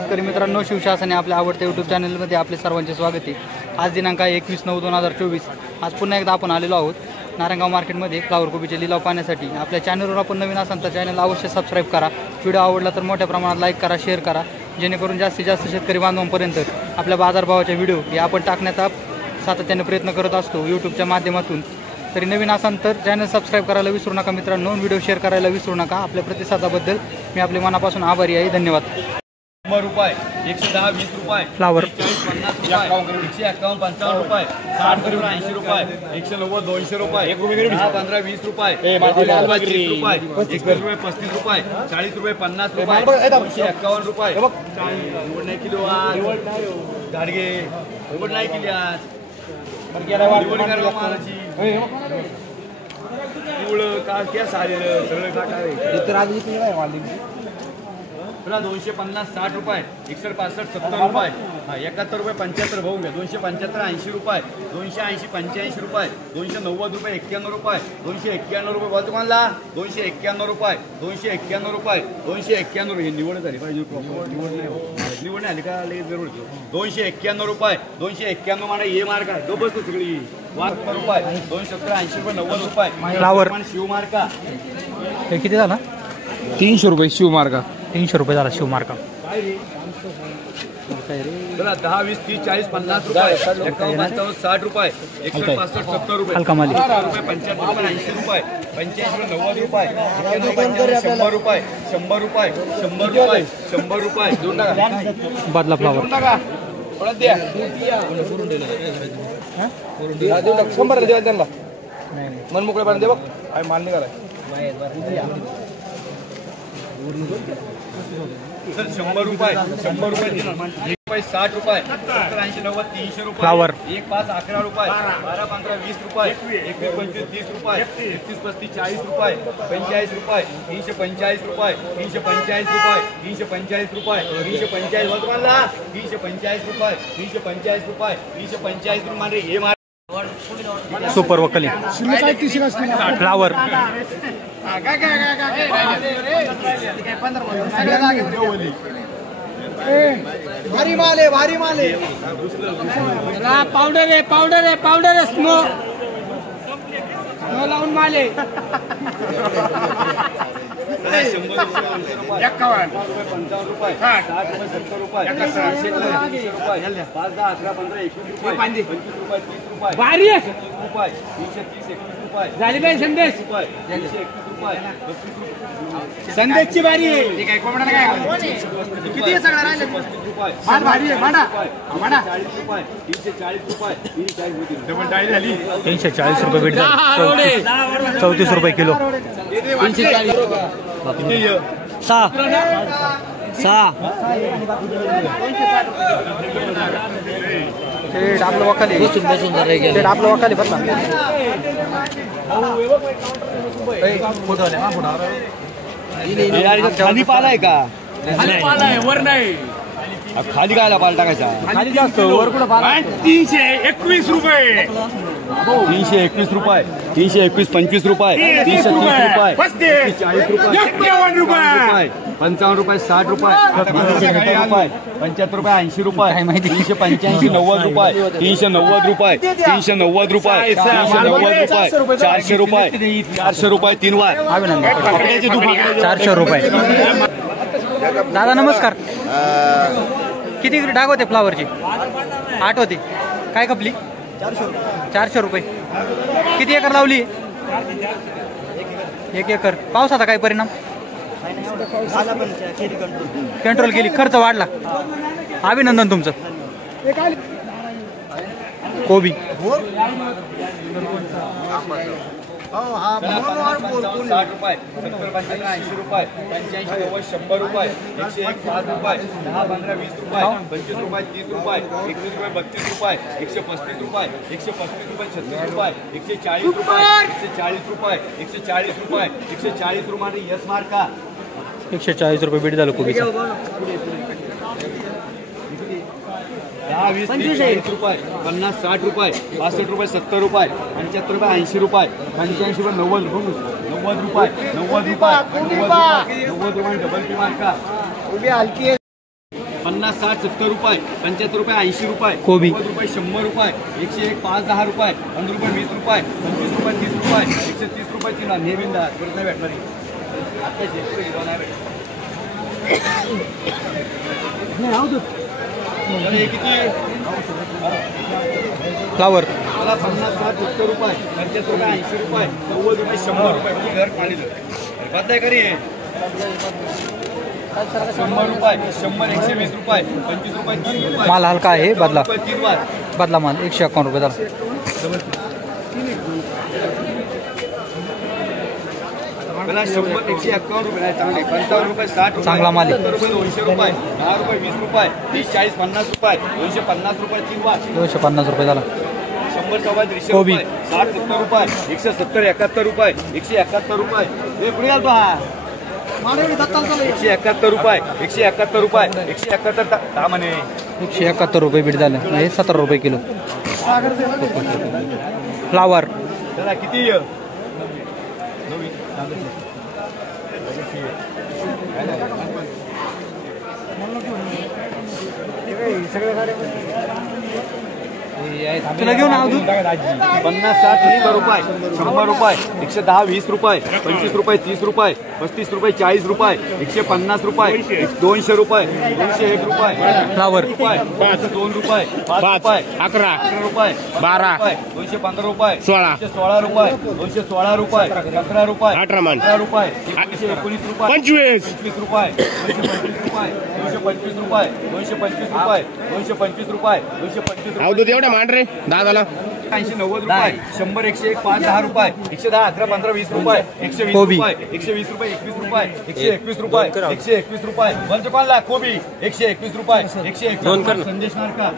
शेतकरी मित्रांनो, शिवशासन आपल्या आवडत्या यूट्यूब चॅनलमध्ये आपले सर्वांचे स्वागत आहे। आज दिनांक 21/9/2024 आज पुन्हा एकदा आपण आलेलो आहोत नारायणगाव मार्केटमध्ये फ्लावर कोबीचे लिलाव पाहण्यासाठी। आपल्या चॅनलवर आपण नवीन असाल तर चॅनल अवश्य सबस्क्राईब करा, व्हिडिओ आवडला तर मोठ्या प्रमाणात लाईक करा, शेअर करा, जेणेकरून जास्तीत जास्त शेतकरी बांधवांपर्यंत आपल्या बाजारभावाचे व्हिडिओ हे आपण टाकण्याचा सातत्याने प्रयत्न करत असतो यूट्यूबच्या माध्यमातून। तरी नवीन असाल तर चॅनल सबस्क्राईब करायला विसरू नका मित्रांनो, व्हिडिओ शेअर करायला विसरू नका। आपल्या प्रतिसादाबद्दल मी आपले मनापासून आभारी आहे, धन्यवाद। 100 रुपये 110 20 रुपये फ्लावर 50 रुपये 151 55 रुपये 60 रुपये 80 रुपये 190 200 रुपये 15 20 रुपये 30 रुपये 31 रुपये 35 रुपये 40 रुपये 50 रुपये 151 रुपये निवड नाही किलो आज गाडगे निवड नाही केली आज निवड करायला मालाची निवड का क्या सारे सगळं का काय तर आज किती आहे मालिक 250 60 रुपये 61 65 70 रुपये 71 रुपये 75 भाऊ घ्या 275 80 रुपये 280 85 रुपये 290 रुपये 91 रुपये 291 रुपये बोलतो कोणला 291 रुपये 291 रुपये 291 रुपये निवड झाली पाहिजे निवड नाही आली का लगेच जरूर 291 रुपये 291 म्हणा हे मार्क आहे दोबस सगळी 1 रुपये 270 80 रुपये 90 रुपये फ्लावर शिवमार्का हे किती झाला 300 रुपये शिवमार्का 300 रुपये झाला शिवमार्का। चला 10 20 30 40 50 रुपये 51 60 रुपये 165 70 रुपये हलका माली 75 रुपये 80 रुपये 85 90 रुपये 100 रुपये 100 रुपये 100 रुपये 100 रुपये दोन टाका बदला फ्लावर थोडा द्या 100 द्या त्यांना मन मोकळे पाणी दे बघ काय माल निघालाय सर 100 रुपये 100 रुपये 60 रुपये 80 90 300 रुपये फ्लावर 1 5 11 रुपये 12 15 20 रुपये 21 25 30 रुपये 31 35 40 रुपये 45 रुपये 345 रुपये 345 रुपये 345 रुपये 345 होत मला 345 रुपये 345 रुपये 345 रुपये मारे हे मार सुपर वकली फ्लावर भारी माल आहे भारी माल आहे पावडर आहे पावडर आहे पावडर आहे स्नो लावून माल आहे 100 रुपये 51 रुपये 55 रुपये 60 रुपये 70 रुपये 80 रुपये 5 10 11 15 21 रुपये 25 रुपये 30 रुपये भारी आहे रुपये 330 21 रुपये झाली बाई संदेश रुपये 321 रुपये संदेशची बारी आहे ठीक आहे कोंबडा काय किती आहे सगळा राहिले 35 रुपये माल भारी आहे माडा माडा 40 रुपये 340 रुपये 340 होती डबल डायल झाली 340 रुपये भेट झाली 34 रुपये किलो 6 ते आपलं वकाली बसून ते आपलं वकाली बरं खाली पालाय का वर नाही खाली काय पाल टाकायचा खाली जास्त वर कुठं 321 रुपये 321 रुपये 321 25 रुपये 330 रुपये 40 रुपये 55 रुपये 60 रुपये 75 रुपये 80 रुपये 385 90 रुपये 390 रुपये 390 रुपये 390 रुपये 400 रुपये 400 रुपये 3 वार 400 रुपये। दादा नमस्कार, किती डाग होते फ्लावरची 8 होते काय खपली 400 रुपये। किती एकर लावली 1 एकर। पावसाचा काय परिणाम कंट्रोल केली, खर्च वाढला, अभिनंदन तुमचं। कोबी 60 रुपये 70 75 80 रुपये 85 90 100 रुपये 101 5 रुपये 10 15 20 रुपये 25 रुपये 30 रुपये 21 रुपये 32 रुपये 135 रुपये 135 रुपये 36 रुपये 140 रुपये 140 रुपये 140 रुपये 140 रुपये यस मार्का 140 रुपये बीट झालं कोबीचं। 10 20 30 रुपये 50 60 रुपये 65 रुपये 70 रुपये 75 रुपये 80 रुपये 85 रुपये 90 रुपये 90 रुपये 90 रुपये डबल पी मार्का 50 50, 60, 70 रुपये, 75 रुपये, 80 रुपये, कोबी. 90 रुपये, 100 रुपये, 101, 5, 10 रुपये, 15 रुपये, 20 रुपये, 25 रुपये, 30 रुपये, 130 रुपये ती हे बिंदा परत नाही भेटणार आता नाही भेटणार. हे किती फ्लावर मला 50, 60, 70 रुपये, 75 रुपये, 80 रुपये, 90 रुपये, 100 रुपये म्हणजे घर पाहिलं बदलाय करी 100 रुपये, 100, 120 रुपये, 25 रुपये, 30 रुपये, माल हलका आहे बदला 3 वार बदला माल 151 रुपये झाला. मला 100, 151 रुपये चांगले 55 रुपये, 60 रुपये, चांगला माल आहे. 70 रुपये, 200 रुपये, 10 रुपये, 20 रुपये, 30, 40, 50 रुपये, 250 रुपये 3 वार 250 रुपये झाला. 100, 100, कोबी. 60, 70 रुपये, 170, 71 रुपये, 171 रुपये हे पुढे आलो हा 171 रुपये, 171 रुपये, 171 का म्हणे 171 रुपये बीट झालं. हे 17 रुपये किलो. फ्लावर त्याला किती तुला घेऊन अजून 50, 60, 70 रुपये, 100 रुपये, 110, 20 रुपये, 25 रुपये, 30 रुपये, 35 रुपये, 40 रुपये, 150 रुपये, 200 रुपये, 201 रुपये, फ्लावर 2 रुपये, 5 रुपये, 11 रुपये, 12, 215 रुपये, 16, 16 रुपये, 216 रुपये, 17 रुपये, 18 मान. 18 रुपये, 219 रुपये, 25, 25 रुपये, 225 रुपये, 225 रुपये, 225 रुपये, 225 रुपये, 225 रुपये, अवधूत एवढ्या मान रे दादाला 80, 90 रुपये, 100, 101, 5, 10 रुपये, 110, 11, 15, 20 रुपये, 120 कोबी. रुपये, 120 रुपये, 21 रुपये, 121 रुपये, 121 रुपये, पंचपालला कोबी 121 रुपये, 121 संदेश नारका